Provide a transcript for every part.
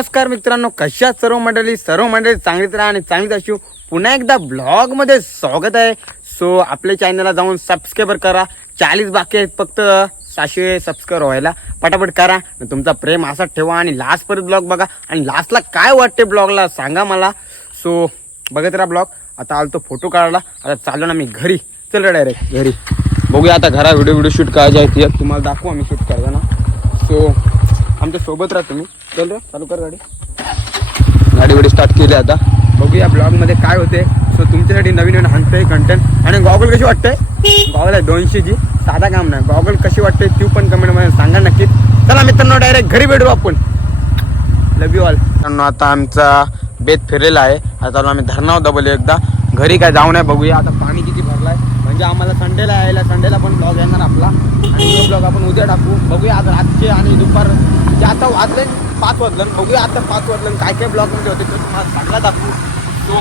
नमस्कार मित्रांनो कशा सर्व मंडळी? सर्व मंडळी चांगलीच राहा आणि चांगलीच असू. पुन्हा एकदा ब्लॉगमध्ये स्वागत आहे. सो आपल्या चॅनलला जाऊन सबस्क्राईबर करा. चाळीस बाकी आहेत फक्त. सहाशे सबस्क्राईब व्हायला पटापट करा. आणि तुमचा प्रेम असाच ठेवा आणि लास्ट परत ब्लॉग बघा. आणि लास्टला काय वाटते ब्लॉगला सांगा मला. सो बघत राहा ब्लॉग. आता आलो तो फोटो काढला आता चाललो ना मी घरी. चल डायरेक्ट घरी. बघूया आता घरा व्हिडिओ व्हिडिओ शूट करायचे आहेत तुम्हाला दाखवू आम्ही शूट करताना. सो आमच्यासोबत राहा तुम्ही. चल रे चालू कर गाडी. गाडी वडी स्टार्ट केली आता. बघूया ब्लॉगमध्ये काय होते सो तुमच्यासाठी नवीन नवीन आणतोय कंटेंट आणि गॉगल कशी वाटते गॉगल आहे दोनशेची साधा काम नाही. गॉगल कशी वाटते ती पण कमेंटमध्ये सांगा नक्कीच चला मित्रांनो डायरेक्ट घरी भेटू आपण. लव यू ऑल मित्रांनो आता आमचा बेत फिरलेला आहे. आता आम्ही धरणावर डबल एकदा. घरी काय जाऊ नये बघूया. आता म्हणजे आम्हाला संडेला यायला संडेला पण ब्लॉग येणार आपला. आणि तो ब्लॉग आपण उद्या टाकू. बघूया आता रातचे आणि दुपार. जे आता वाजले पाच वाजलं. बघूया आता पाच वाजलं काय काय ब्लॉग म्हणजे होते तो तुम्हाला चांगला दाखवू. तो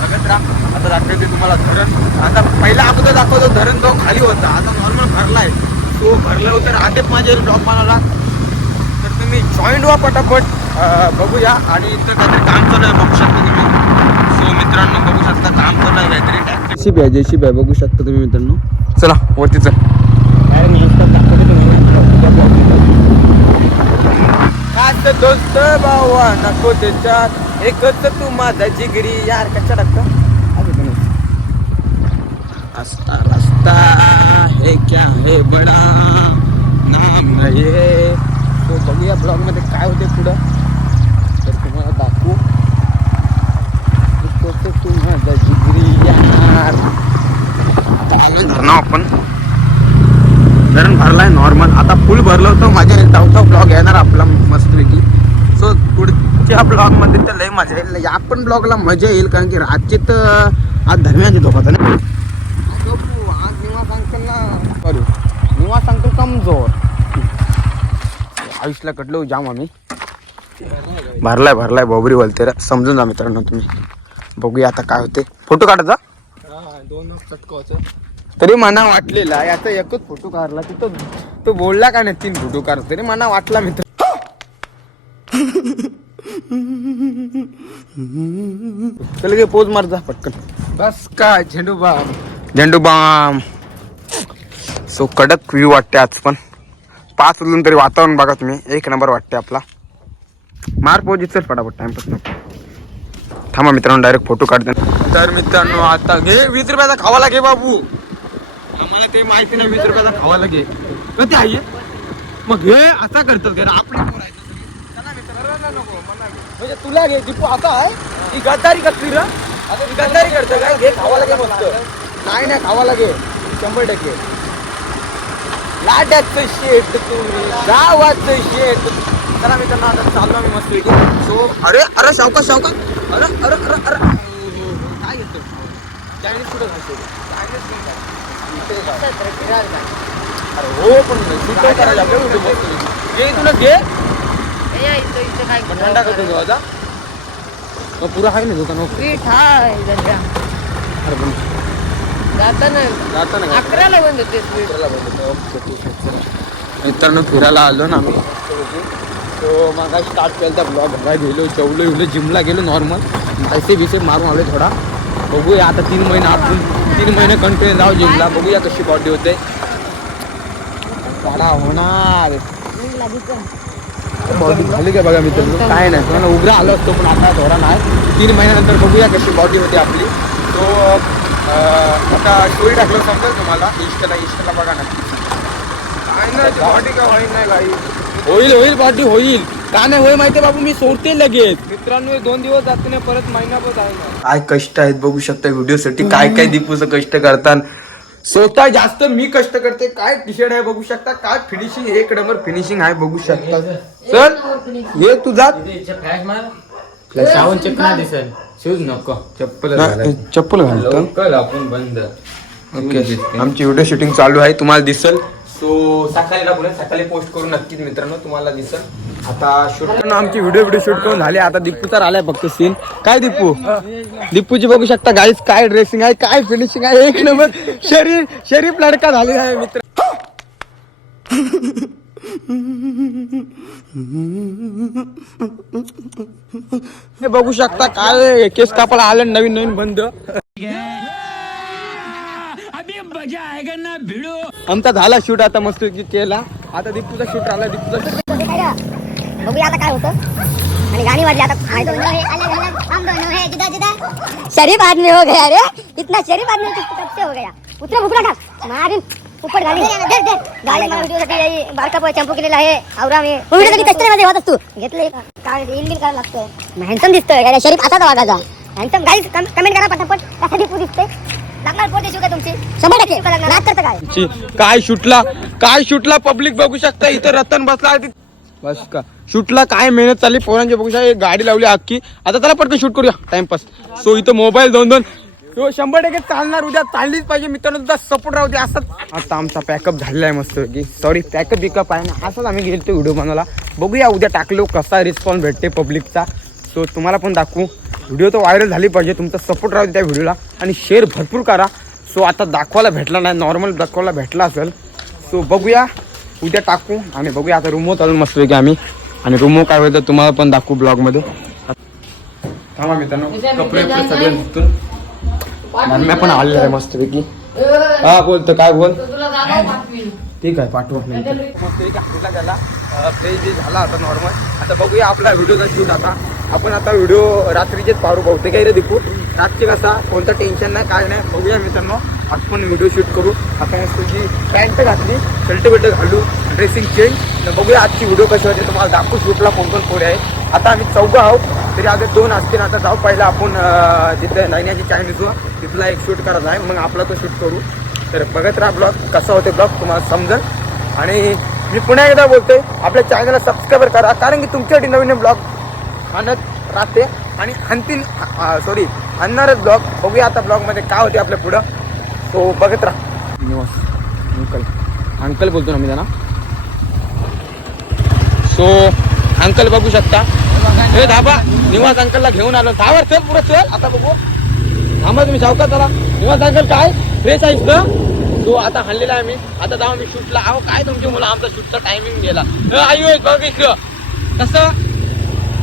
बघत राहा आता दाखवते तुम्हाला धरण. आता पहिला अगोदर दाखवतो धरण तो खाली होता. आता नॉर्मल भरला आहे तो भरला होता राहतेच माझ्या ब्लॉग बनवला तर तुम्ही जॉईंट व्हा पटापट. बघूया. आणि इथं काहीतरी काम चालू आहे. बघू शकता तुम्ही. मित्रांनो बघू शकता काम आहे काहीतरी जेसीबी आहे जेसीबी आहे बघू शकता तुम्ही मित्रांनो. चला वरती चल. दोस्त भावा नको त्याच्यात. एकच तू माझा जिगरी. यार कशा टाकता रास्ता रास्ता हे क्या है बडा? नाम ये तो बघूया ब्लॉगमध्ये काय होते पुढं. तर तुम्हाला दाखवू. तू माझा जिगरी यार. धरणं आपण धरण भरलाय नॉर्मल आता फुल भरलं होतं. माझ्या चौथा ब्लॉग येणार आपला मस्तपैकी. सो पुढच्या ब्लॉगमध्ये तर लय मजा येईल. या पण ब्लॉगला मजा येईल कारण की रातची तर आज धर्म्याचे धोका होता ना. आज निवास सांगतो ना करू निवास अंकल कमजोर आयुषला कटलो जाम आम्ही. भरलाय भरलाय बोबरी बोलते समजून जा मित्रांनो तुम्ही. बघूया आता काय होते. फोटो काढायचा दोन तरी मना वाटलेला याचा एकच फोटो काढला तिथं तो बोलला का नाही तीन फोटो काढ तरी मना वाटला मित्र. चल गे पोज मार जा पटकन. बस काय झेंडू बाम. झेंडू बाम. सो कडक व्ह्यू वाटते आज पण. पाच वाजून तरी वातावरण बघा तुम्ही. एक नंबर वाटते आपला. मार पोज चल फटाफट टाइमपास नको. थांबा मित्रांनो डायरेक्ट फोटो काढते. तर मित्रांनो आता घे वीस रुपयाचा खावाला घे बाबू. आम्हाला ते माहिती नाही वीस रुपयाचा खावाला घे. कधी आहे. मग हे असा करतात घर. मला घे. म्हणजे तुला घे दीपू आता आहे. ही गद्दारी रे आता ही गद्दारी करतो काय घे खावाला घे मस्त. नाही नाही खावाला घे. शंभर टक्के. लाडाचं शेट तुम्ही गावाचं शेट. चला मित्रांनो आता चाललो आम्ही मस्त सो अरे अरे सावका सावका अरे अरे अरे अरे काय घेतो चायनीज कुठं घालतो? अरे हो पण सुद्धा करायला. घे तुला घे मग थंडा करतो तू आता मग पुरा आहे ना दुकान ओके पीठ हाय सध्या अरे पण जाताना जाता ना अकराला बंद होते पीठ मित्रांनो फिरायला आलो ना आम्ही तो मग स्टार्ट केलं त्या ब्लॉग घरा गेलो जेवलो गेलो जिमला गेलो नॉर्मल पैसे बिसे मारून आलो थोडा. बघूया आता तीन महिने आपण तीन महिने कंटिन्यू जाऊ जिमला बघूया कशी बॉडी होते. वाडा होणार. बॉडी झाली काय बघा मित्रांनो? काय नाही. तुम्हाला उघडा आलो असतो पण आता थोडा नाही. तीन महिन्यानंतर बघूया कशी बॉडी होती आपली. तो आता स्टोरी टाकलं समजेल तुम्हाला. इंस्टाला इंस्टाला बघा ना काय नाही बॉडी का नाही होईल होईल बॉडी होईल. का नाही होईल माहिती बाबू? मी सोडते लगेच. मित्रांनो हे दोन दिवस जाते ना परत महिनाभर आहे काय कष्ट आहेत बघू शकता व्हिडिओ साठी. काय काय दीपूचं कष्ट करतात स्वतः जास्त मी कष्ट करते. काय टी शर्ट आहे बघू शकता? काय फिनिशिंग एक नंबर फिनिशिंग आहे बघू शकता. चल ये तुझा सावून चकना दिसेल शूज नको. चप्पल चप्पल घालतो. आपण बंद. ओके. आमची व्हिडिओ शूटिंग चालू आहे. तुम्हाला दिसल. सो सकाळी टाकून सकाळी पोस्ट करू नक्कीच मित्रांनो तुम्हाला दिसत आता शूट आमची व्हिडिओ व्हिडिओ शूट करून झाली. आता दिप्पू तर आलाय फक्त सीन काय दिप्पू दिप्पूची बघू शकता गाईज काय ड्रेसिंग आहे काय फिनिशिंग आहे? एक नंबर. शरीर शरीफ लडका झालेला आहे मित्र. हे बघू शकता काय केस कापाला आलं नवीन नवीन बंद. आमचा झाला शूट आता मस्त केला आता दीपूचा शूट आला दीपूचा shoot. बघूया आता काय होतं आणि गाणी वाजली आता माहीत होतं. अलग अलग हम दोनों है जुदा जुदा शरीफ आदमी हो गया रे इतना शरीफ आदमी हो गया उतरा भुकला टाक मारीन उपट घाली गाडी मला व्हिडिओसाठी बारका पोय चॅम्पू केलेला आहे आवरा मी व्हिडिओसाठी कस्टरी मध्ये होत तू घेतले काय इन बिन करायला लागतंय हँडसम दिसतोय काय शरीफ असाच वागायचा हँडसम गाईज कमेंट करा पटापट कसा दिपू दिसते लागणार पोट देऊ का तुमची? शंभर टक्के. नाच करतं काय? ची, काय शूटला काय शूटला पब्लिक बघू शकता? इथं रतन बसला आहे ति- बस का? शूटला काय मेहनत चालली पोरांची बघू शकता. एक गाडी लावली अख्खी. आता त्याला पटकन शूट करूया. टाइमपास सो इथं मोबाईल दोन दोन. हो शंभर टक्के चालणार उद्या चाललीच पाहिजे. मित्रांनो तुझा सपोर्ट राहू दे. असंच आता आमचा पॅकअप झालेला आहे मस्त की सॉरी पॅकअप बिकअप आहे ना. असंच आम्ही गेलो व्हिडिओ बनवला बघूया उद्या टाकलो कसा रिस्पॉन्स भेटते पब्लिकचा सो तुम्हाला पण दाखवू. व्हिडिओ तर व्हायरल झाली पाहिजे तुमचा सपोर्ट राहू त्या व्हिडिओला आणि शेअर भरपूर करा. सो आता दाखवायला भेटला नाही नॉर्मल दाखवायला भेटला असेल. सो बघूया उद्या टाकू आणि बघूया. आता रूमो चालून मस्त की आम्ही. आणि रूमो काय होतं तुम्हाला पण दाखवू ब्लॉगमध्ये थांबा मित्रांनो कपडे सगळे धुतून मम्मी पण आलेलं आहे मस्तपैकी हा बोलतो काय बोल? ठीक आहे पाठवा. नंतर मस्तपैकी हॉटेलला गेला प्ले जे झाला आता नॉर्मल आता बघूया आपला व्हिडिओचा शूट आता. आपण आता व्हिडिओ रात्रीचेच पाहू बहुतेक आहे रे दिपू. रातचे कसा कोणतं टेन्शन नाही काय नाही बघूया मित्रांनो. आपण व्हिडिओ शूट करू. आता तुझी पॅन्ट घातली शर्ट बिल्ट घालू ड्रेसिंग चेंज तर बघूया आजची व्हिडिओ कशी होते तुम्हाला दाखवू शूटला कोण कोण पुढे आहे. आता आम्ही चौघं आहोत तरी आता दोन असतील. आता जाऊ पहिला आपण अं, जिथे नैन्याची चायनीज तिथला एक शूट करायचा आहे. मग आपला तो शूट करू. तर बघत राहा ब्लॉग कसा होते ब्लॉग तुम्हाला समजेल. आणि मी पुन्हा एकदा बोलतोय आपल्या चॅनलला सबस्क्राईबर करा कारण की तुमच्यासाठी नवीन ब्लॉग आणत राहते. आणि आणतील सॉरी आणणारच ब्लॉग. बघूया आता ब्लॉगमध्ये काय होते आपल्या पुढं. तो बघत राहा. निवास अंकल. अंकल बोलतो ना मी त्यांना. सो अंकल बघू शकता. हे धाबा निवास अंकलला घेऊन आलो. धावर चल पुढं चल. आता बघू. थांबा तुम्ही सावकार चला निवास अंकल काय? फ्रेश आहेस का तो आता हल्लेला आहे मी. आता जाऊ मी शूटला अहो काय तुमची मुलं आमचा शूटचा टायमिंग गेला. आई बघ इकडं. कसं?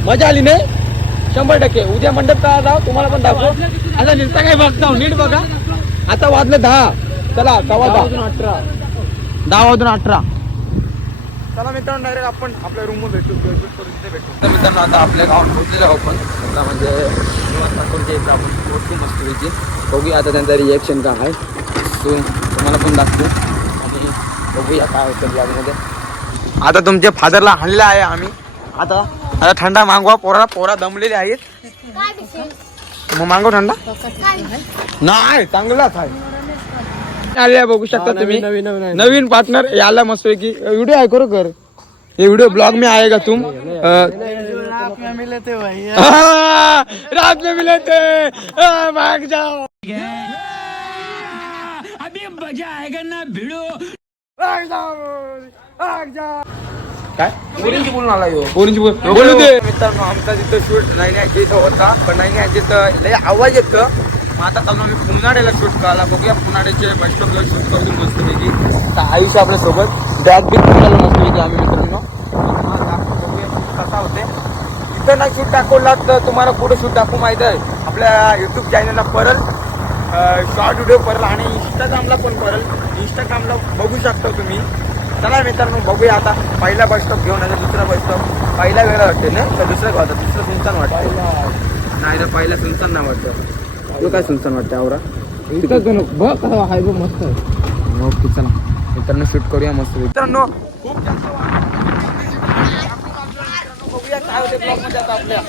मजा आली नाही? शंभर टक्के. उद्या मंडप का जाऊ तुम्हाला पण दाखवू. आता नुसता काय बघता? नीट बघा. आता वाजले दहा. चला दहा अठरा. दहा वाजून अठरा. चला मित्रांनो डायरेक्ट आपण आपल्या रूम भेटू भेटू. तर मित्रांनो आता आपल्या गावात पोहोचलेलो आहोत आपण. आता म्हणजे इथं आपण. पोहोचू मस्तपैकी बघूया आता त्यांचा रिएक्शन काय आहे. तो तुम्हाला पण दाखवू. आणि बघूया काय होतं ब्लॉगमध्ये आता तुमच्या फादरला आणलेला आहे आम्ही. आता आता थंडा मागवा पोरा पोरा दमलेले आहेत. मग मागव थंडा. नाही चांगलाच आहे. आले बघू शकता तुम्ही. नवीन पार्टनर याला मस्त की व्हिडिओ आहे करू कर ये वीडियो ब्लॉग में आएगा तुम? रात में मिले थे भाई रात में मिले थे. भाग जाओ. अभी मज़ा आएगा ना भिड़ो भाग जाओ. भाग जाओ. काय? पोरींची बोलून आला यो. पोरींची बोल. बोलू दे. मित्रांनो आमचा तिथं शूट नाही नाही होता पण नाही नाही लय आवाज़ येतं मग आता चालू आम्ही पुनाड्याला शूट करायला बघूया. पुनाड्याचे बसस्टॉपला शूट करून मस्तपैकी आता आयुष्य आपल्यासोबत बॅग बिग करायला मस्तपैकी आम्ही मित्रांनो. कसा होते इथं नाही शूट दाखवला तर तुम्हाला पुढे शूट दाखवू माहिती आहे? आपल्या युट्यूब चॅनलला परल. शॉर्ट व्हिडिओ परल आणि इंस्टाग्रामला पण परल. इंस्टाग्रामला बघू शकता तुम्ही. चला मित्रांनो बघूया आता. पहिला बस स्टॉप घेऊन आता दुसरा बस स्टॉप पहिला वेळा वाटते ना? तर दुसरा गावात दुसरं सुनसान वाटतं नाही तर पहिला सुनसान नाही वाटतं. तुला काय सुनसान वाटतं आवरा? हाय बघ मस्त ओके चला. मित्रांनो शूट करूया मस्त मित्रांनो खूप जास्त बघूया काय होते ब्लॉगमध्ये आता आपल्या.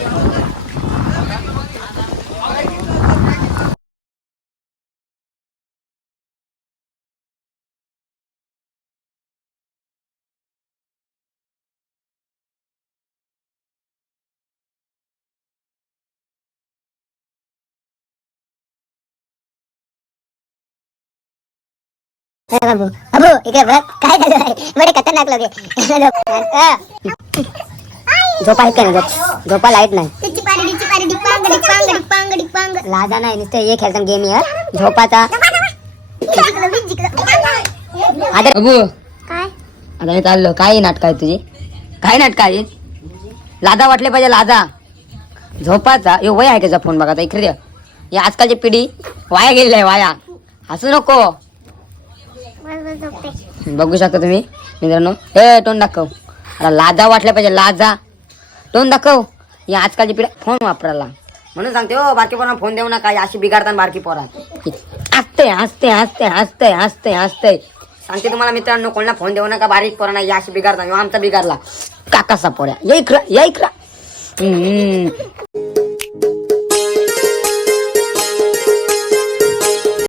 बाबू बाबू इकडे बघ. काय झालं? बडे खतरनाक लोक झोपा ऐक ना झोप. झोपा लाइट नाही. लाजा नाही नुसतं हे खेळताना गेम आहे झोपाचा. आता अबू. काय? आता मी चाललो काय नाटक आहे तुझी? काय नाटक आहे लादा वाटले पाहिजे लादा झोपाचा यो वय आहे त्याचा फोन बघा आता इकडे ही आजकालची पिढी वाया गेलेली आहे वाया. हसू नको. बघू शकता तुम्ही मित्रांनो. हे तोंड दाखव. आता लाजा वाटल्या पाहिजे लाजा. तोंड दाखव. या आजकालची पिढ्या फोन वापरायला. म्हणून सांगते हो बारकी पोरांना फोन देऊ नका. अशी बिघाडतात बारकी पोरा. हसते हसते हसते हसते हसते हसते. सांगते तुम्हाला मित्रांनो कोणाला फोन देऊ नका बारीक पोरांना या अशी बिघाडतात. आमचा बिघाडला. काकासा पोऱ्या या इकडं या इकडं. हम्म.